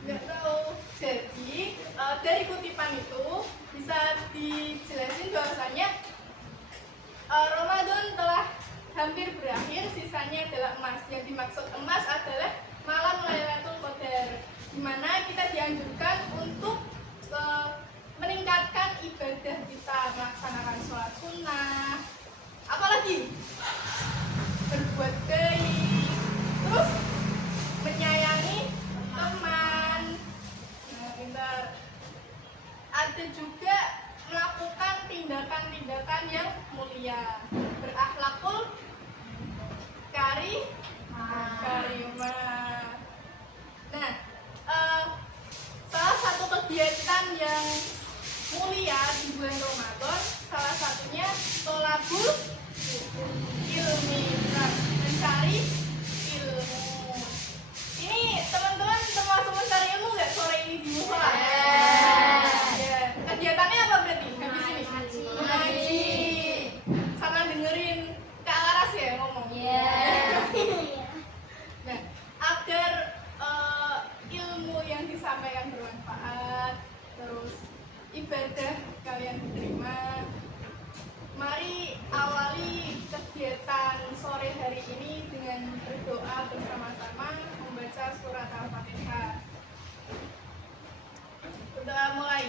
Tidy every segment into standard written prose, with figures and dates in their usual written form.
Nggak tahu. Jadi dari kutipan itu bisa dijelasin bahwasanya Ramadan telah hampir berakhir, sisanya adalah emas. Yang dimaksud emas adalah malam Lailatul Qadar, di mana kita dianjurkan untuk meningkatkan ibadah kita, melaksanakan sholat sunnah, apalagi berbuat baik, terus menyayangi teman. Nah, kita ada juga melakukan tindakan-tindakan yang mulia, berakhlakul karimah. Nah, salah satu kegiatan yang mulia di bulan Ramadan, salah satunya tholabul ilmi, mencari ilmu. Ini teman-teman semua cari ilmu nggak sore ini di musola? Ya. Kegiatannya apa berarti? Habis ini ngaji, sama dengerin Kak Laras ya ngomong. Nah, agar ilmu yang disampaikan bermanfaat, terus ibadah kalian diterima, mari awali kegiatan sore hari ini dengan berdoa bersama-sama membaca surat Al-Fatihah. Udah mulai.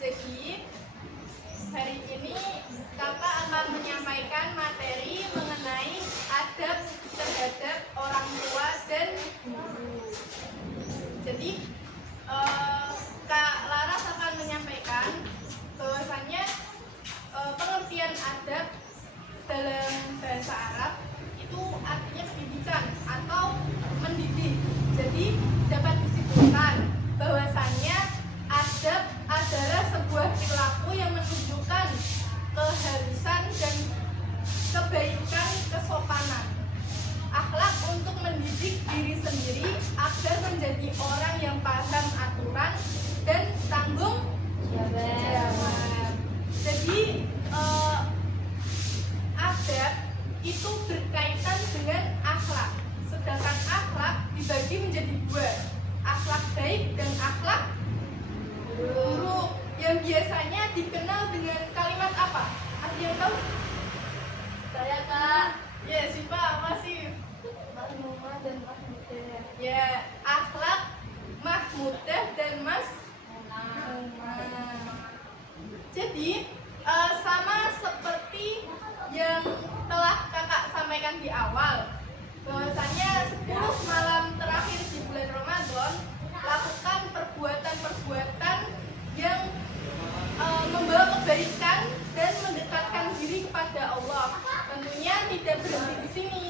Jadi hari ini kakak akan menyampaikan materi mengenai adab terhadap orang tua dan guru. Jadi Kak Laras akan menyampaikan bahwasannya pengertian adab dalam bahasa Arab itu artinya pendidikan atau mendidik. Jadi dapat disimpulkan bahwasannya adab adalah sebuah perilaku yang menunjukkan keharusan dan kebaikan, kesopanan, akhlak untuk mendidik diri sendiri agar menjadi orang yang paham aturan dan tanggung jawab. Jadi adab itu berkaitan dengan akhlak. Sedangkan akhlak dibagi menjadi dua, akhlak baik dan akhlak buruk, yang biasanya dikenal dengan kalimat apa? Ada yang tahu? Saya Kak. Ya, Siva, masih mahmudah dan mahmudah. Ya, akhlak mahmudah dan masmumah. Jadi sama seperti yang telah kakak sampaikan di awal, bahwasanya 10 malam terakhir di bulan Ramadan lakukan perbuatan-perbuatan yang membawa kebaikan dan mendekatkan diri kepada Allah. Tentunya tidak berhenti di sini.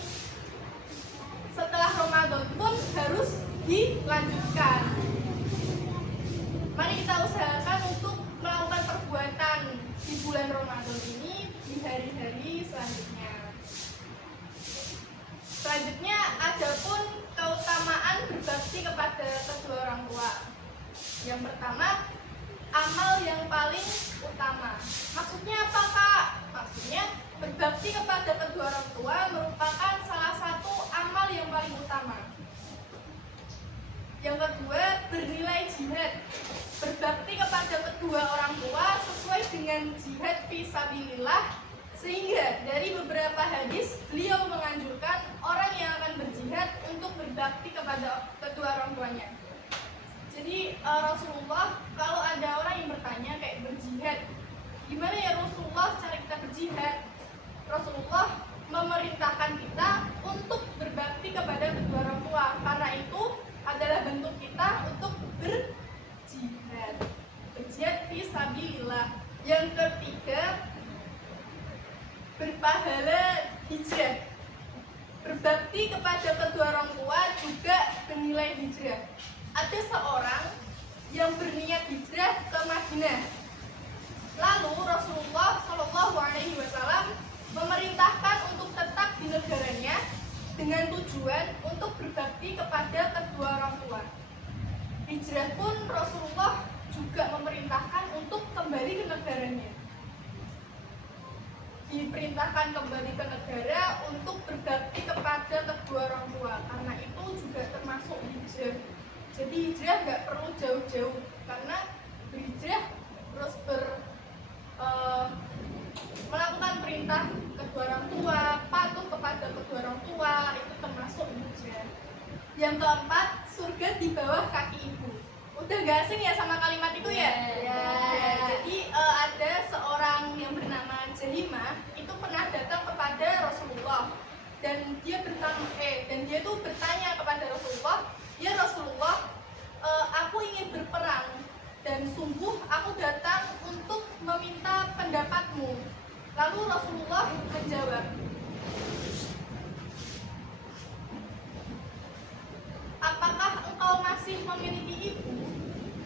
Setelah Ramadan pun harus dilanjutkan. Mari kita usahakan untuk melakukan perbuatan di bulan Ramadan ini di hari-hari selanjutnya. Selanjutnya, adapun keutamaan berbakti kepada kedua orang tua. Yang pertama, amal yang paling utama. Maksudnya apa, Kak? Maksudnya berbakti kepada kedua orang tua merupakan salah satu amal yang paling utama. Yang kedua, bernilai jihad. Berbakti kepada kedua orang tua sesuai dengan jihad fisabilillah, sehingga dari beberapa hadis beliau menganjurkan orang yang akan berjihad untuk berbakti kepada kedua orang tuanya. Jadi Rasulullah, kalau ada orang yang bertanya kayak berjihad, gimana ya Rasulullah cara kita berjihad? Rasulullah memerintahkan kita untuk berbakti kepada kedua orang tua, karena itu adalah bentuk kita untuk berjihad. Berjihad fisabilillah. Yang ketiga, berpahala hijrah. Berbakti kepada kedua orang tua juga bernilai hijrah. Ada seorang yang berniat hijrah ke Madinah. Lalu Rasulullah SAW memerintahkan untuk tetap di negaranya dengan tujuan untuk berbakti kepada kedua orang tua. Hijrah pun Rasulullah juga memerintahkan untuk kembali ke negaranya. Diperintahkan kembali ke negara untuk berbakti kepada kedua orang tua, karena itu juga termasuk hijrah. Jadi hijrah nggak perlu jauh-jauh, karena berhijrah terus melakukan perintah kedua orang tua, patuh kepada kedua orang tua, itu termasuk hijrah. Yang keempat, surga di bawah kaki ibu. Udah gak asing ya sama kalimat itu ya? Ya. Jadi ada seorang yang bernama Jahimah itu pernah datang kepada Rasulullah dan dia tuh bertanya kepada Rasulullah, ya Rasulullah, aku ingin berperang dan sungguh aku datang untuk meminta pendapatmu. Lalu Rasulullah menjawab, apakah engkau masih memiliki ibu?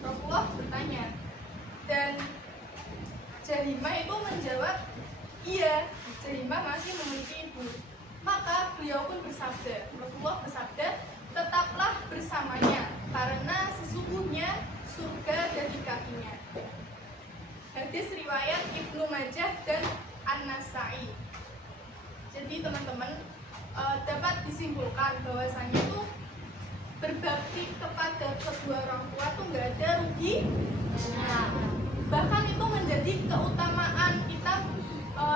Rasulullah bertanya, dan Jahimah itu menjawab, iya, Jahimah masih memiliki ibu. Maka beliau pun bersabda, Rasulullah bersabda, tetaplah bersamanya, karena sesungguhnya surga ada di kakinya. Hadis riwayat Ibnu Majah dan An-Nasai. Jadi teman-teman, dapat disimpulkan bahwasanya tuh berbakti kepada kedua orang tua tuh nggak ada rugi. Bahkan itu menjadi keutamaan kita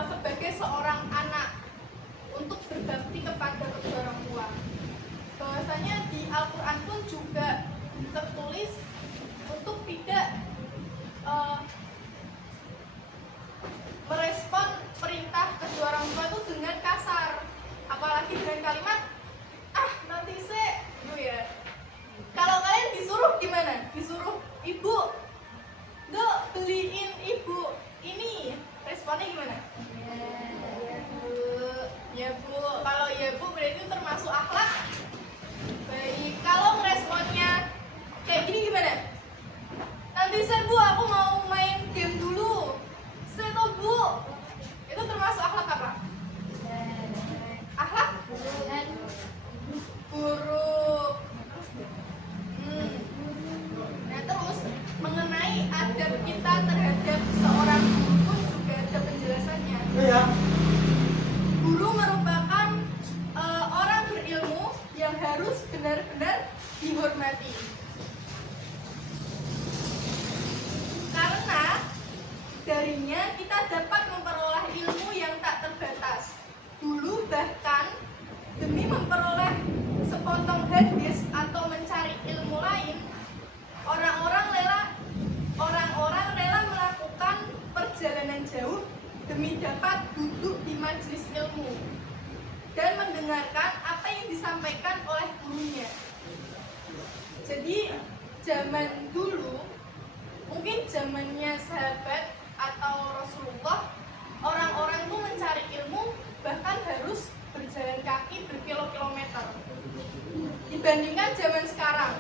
sebagai seorang anak untuk berbakti kepada kedua orang tua. Bahwasanya di Al-Quran pun juga tertulis untuk tidak merespon perintah kedua orang tua itu dengan kasar, apalagi dengan kalimat nanti gitu ya. Kalau kalian disuruh gimana? Disuruh ibu, beliin ibu ini, responnya gimana? Ya bu. Kalau ya bu berarti termasuk akhlak baik. Kalau responnya kayak gini gimana? Nanti bu, aku mau main game dulu. Tuh bu, itu termasuk akhlak apa? Akhlak buruk. Nah terus mengenai adab kita terhadap seorang guru pun juga ada penjelasannya. Guru merupakan orang berilmu yang harus benar-benar dihormati. Karena darinya kita dapat memperoleh ilmu yang tak terbatas. Dulu bahkan demi memperoleh sepotong hadis atau mencari ilmu lain, orang-orang rela melakukan perjalanan jauh demi dapat duduk di majelis ilmu dan mendengarkan apa yang disampaikan oleh gurunya. Jadi zaman dulu, mungkin zamannya sahabat atau Rasulullah, orang-orang itu mencari ilmu bahkan harus berjalan kaki berkilo-kilometer. Dibandingkan zaman sekarang,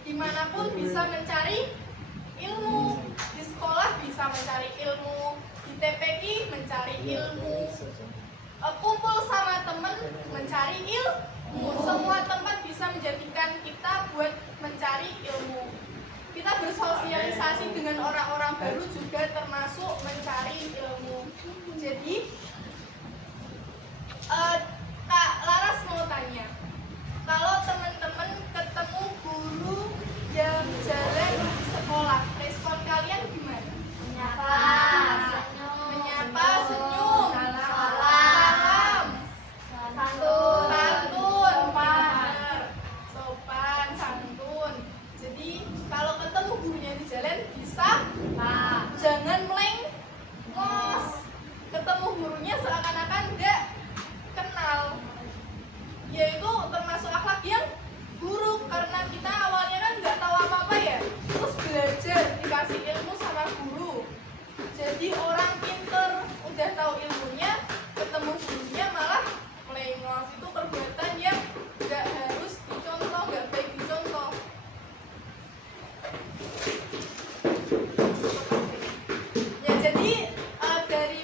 dimanapun bisa mencari ilmu, di sekolah bisa mencari ilmu, di TPQ mencari ilmu, kumpul sama temen mencari ilmu, semua tempat bisa menjadikan kita buat mencari ilmu. Kita bersosialisasi dengan orang-orang baru juga termasuk mencari ilmu. Jadi Kak Laras mau tanya, kalau teman-teman ketemu guru yang jalan di sekolah, respon kalian gimana? Menyapa, senyum, salam, santun, benar, sopan, santun. Jadi kalau ketemu gurunya di jalan bisa, jangan melengos. Ketemu gurunya seakan-akan nggak kenal. Yaitu termasuk akhlak yang buruk karena kita awalnya kan nggak tahu apa-apa ya, terus belajar dikasih ilmu sama guru. Jadi orang pinter udah tahu ilmunya, ketemu gurunya malah melengos. Itu perbuatan yang nggak harus dicontoh, nggak baik dicontoh. Ya jadi dari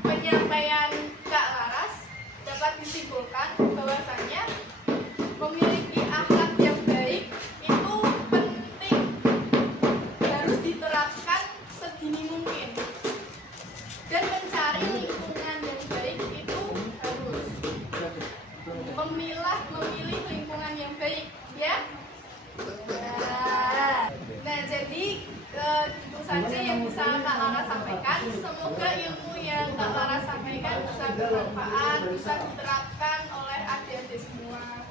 penyampaian Kak Laras dapat disimpulkan bahwasanya memiliki akhlak yang baik itu penting, harus diterapkan sedini mungkin, dan mencari lingkungan yang baik itu harus memilih lingkungan yang baik, ya. Nah, jadi itu saja yang bisa Kak Laras sampaikan. Semoga ilmu yang Kak Laras sampaikan bisa bermanfaat, bisa diterapkan oleh adik-adik semua.